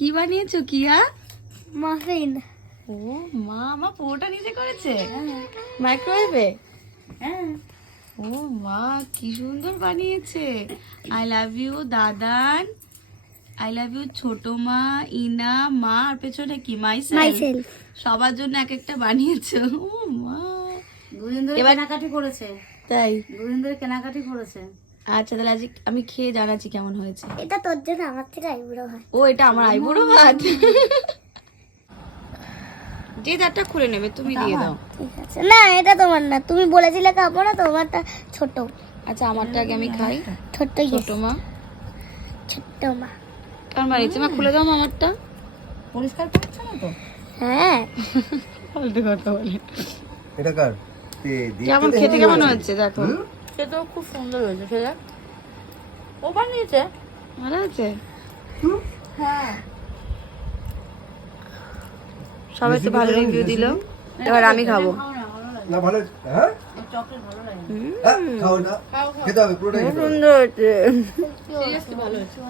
কি বানিয়েছো কিয়া? মাফিন। ও মা, মা পুরোটা নিজে করেছে মাইক্রোওয়েভে? হ্যাঁ। ও মা কি সুন্দর বানিয়েছে। আই লাভ ইউ দাদান, আই লাভ ইউ ছোট মা, ইনা মা, আর পেছনে কি মাইসেলফ। সবার জন্য এক একটা বানিয়েছো। ও মা দুদিন ধরে এবার- কেনাকাটি করেছে। তাই? দুদিন ধরে কেনাকাটি করেছে। আচ্ছা তাহলে আজ আমি খেয়ে জানাচ্ছি কেমন হয়েছে। এটা তোর জন্য, আমার থেকে আইবুড়ো হয়। ও এটা আমার আইবুড়ো ভাত। যে তারটা খুলে নেবে তুমি দিয়ে দাও। ঠিক আছে, না এটা তোমার না, তুমি বলেছিলে খাবো না, তোমারটা ছোট। আচ্ছা আমারটা আগে আমি খাই। ছোট ছোট মা ছোট মা। কার মারিয়েছে মা? খুলে দাও আমারটা। পরিষ্কার করছো না তো? হ্যাঁ। ফালতু কথা বলে। এটা কার? কেমন খেতে কেমন হচ্ছে দেখো। সেটা খুব সুন্দর হয়েছে। সেটা ও বানিয়েছে। ভালো আছে? হ্যাঁ। সবাই তো ভালো রিভিউ দিল, এবার আমি খাবো। না ভালো, হ্যাঁ চকলেট ভালো লাগে। খাও না, খেতে হবে পুরোটাই খেতে হবে। সুন্দর হচ্ছে। সিরিয়াসলি ভালো হয়েছে।